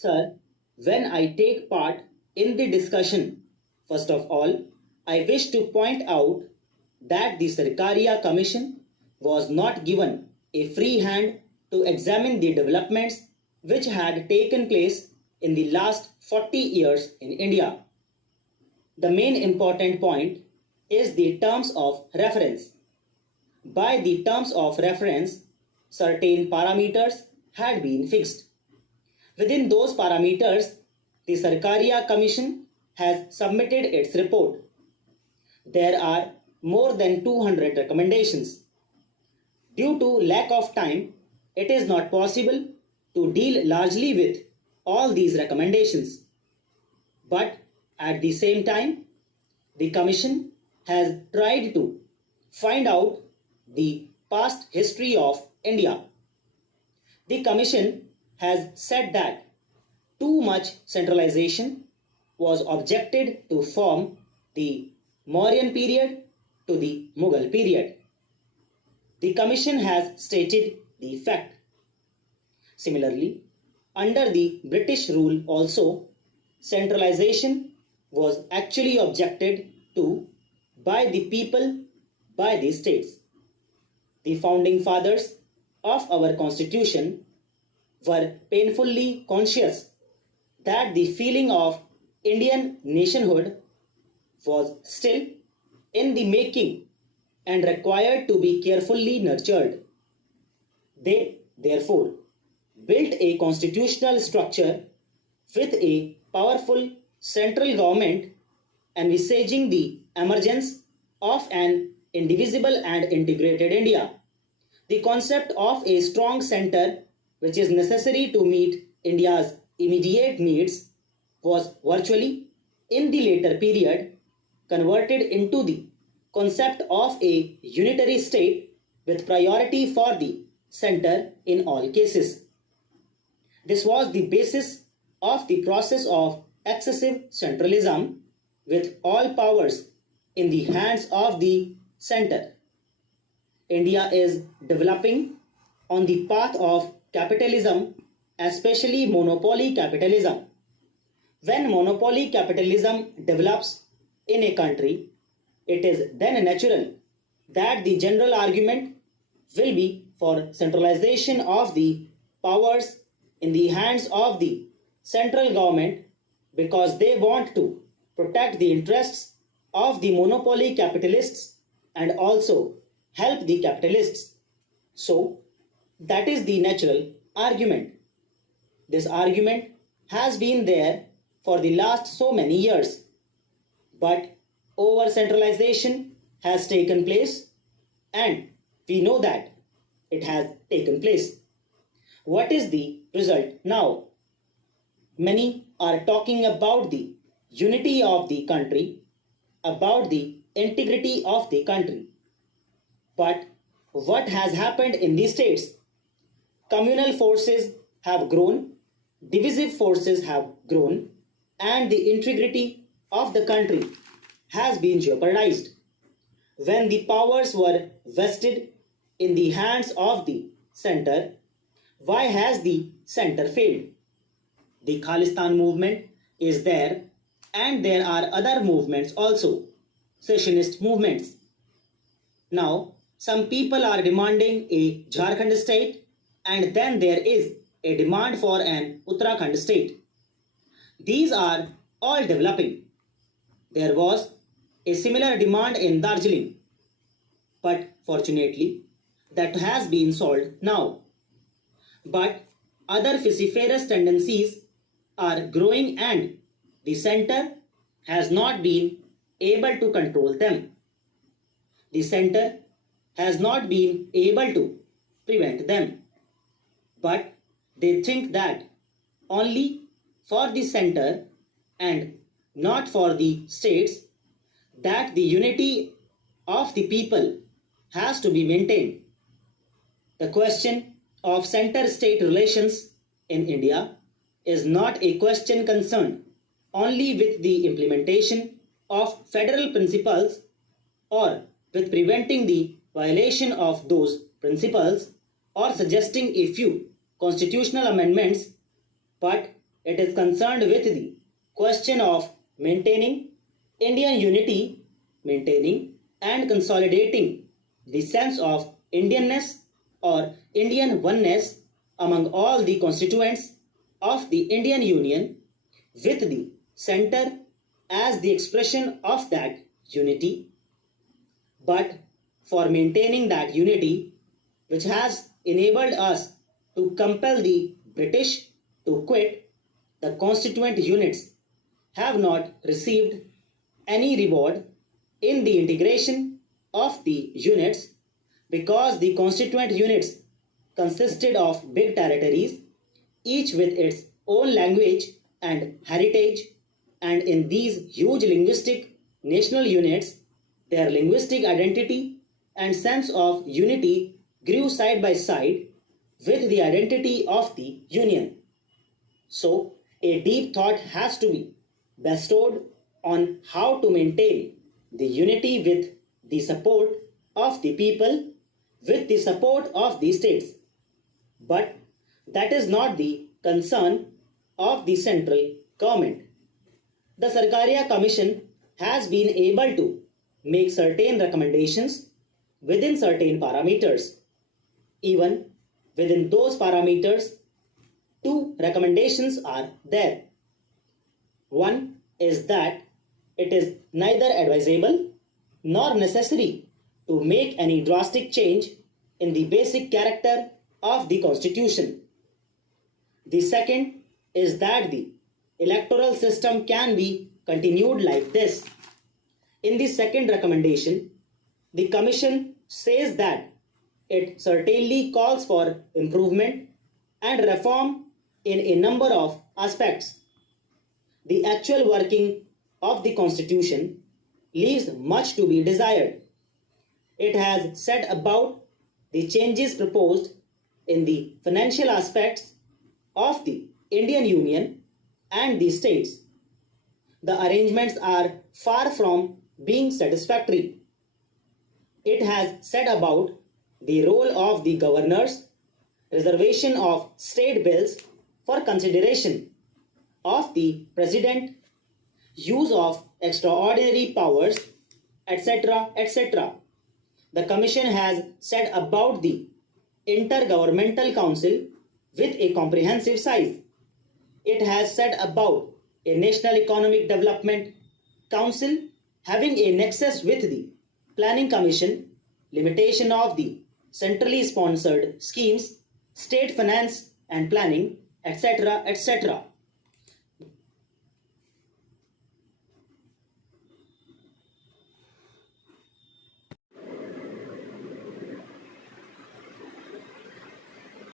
Sir, when I take part in the discussion, first of all, I wish to point out that the Sarkaria Commission was not given a free hand to examine the developments which had taken place in the last 40 years in India. The main important point is the terms of reference. By the terms of reference, certain parameters had been fixed. Within those parameters, the Sarkaria Commission has submitted its report. There are more than 200 recommendations. Due to lack of time, it is not possible to deal largely with all these recommendations. But at the same time, the Commission has tried to find out the past history of India. The Commission has said that too much centralization was objected to from the Mauryan period to the Mughal period. The Commission has stated the fact. Similarly, under the British rule also, centralization was actually objected to by the people, by the states. The founding fathers of our constitution were painfully conscious that the feeling of Indian nationhood was still in the making and required to be carefully nurtured. They, therefore, built a constitutional structure with a powerful central government envisaging the emergence of an indivisible and integrated India. The concept of a strong center which is necessary to meet India's immediate needs was virtually, in the later period, converted into the concept of a unitary state with priority for the center in all cases. This was the basis of the process of excessive centralism with all powers in the hands of the center. India is developing on the path of capitalism, especially monopoly capitalism. When monopoly capitalism develops in a country, it is then natural that the general argument will be for centralization of the powers in the hands of the central government because they want to protect the interests of the monopoly capitalists and also help the capitalists. So, that is the natural argument. This argument has been there for the last so many years. But over-centralization has taken place and we know that it has taken place. What is the result now? Many are talking about the unity of the country, about the integrity of the country. But what has happened in the states? Communal forces have grown, divisive forces have grown, and the integrity of the country has been jeopardized. When the powers were vested in the hands of the center, why has the center failed? The Khalistan movement is there and there are other movements also, secessionist movements. Now, some people are demanding a Jharkhand state and then there is a demand for an Uttarakhand state. These are all developing. There was a similar demand in Darjeeling, but fortunately that has been solved now. But other vociferous tendencies are growing and the center has not been able to control them. The center has not been able to prevent them. But they think that only for the center and not for the states that the unity of the people has to be maintained. The question of center-state relations in India is not a question concerned only with the implementation of federal principles or with preventing the violation of those principles or suggesting a few constitutional amendments, but it is concerned with the question of maintaining Indian unity, maintaining and consolidating the sense of Indianness or Indian oneness among all the constituents of the Indian Union, with the center as the expression of that unity. But for maintaining that unity, which has enabled us to compel the British to quit, the constituent units have not received any reward in the integration of the units, because the constituent units consisted of big territories, each with its own language and heritage, and in these huge linguistic national units, their linguistic identity and sense of unity grew side by side with the identity of the Union. So, a deep thought has to be bestowed on how to maintain the unity with the support of the people, with the support of the states. But that is not the concern of the central government. The Sarkaria Commission has been able to make certain recommendations within certain parameters. Even within those parameters, two recommendations are there. One is that it is neither advisable nor necessary to make any drastic change in the basic character of the Constitution. The second is that the electoral system can be continued like this. In the second recommendation, the Commission says that it certainly calls for improvement and reform in a number of aspects. The actual working of the Constitution leaves much to be desired. It has set about the changes proposed in the financial aspects of the Indian Union and the states. The arrangements are far from being satisfactory. It has set about the role of the governors, reservation of state bills for consideration of the president, use of extraordinary powers, etc., etc. The Commission has set about the Intergovernmental Council with a comprehensive size. It has set about a National Economic Development Council having a nexus with the Planning Commission, limitation of the centrally sponsored schemes, state finance and planning, etc., etc.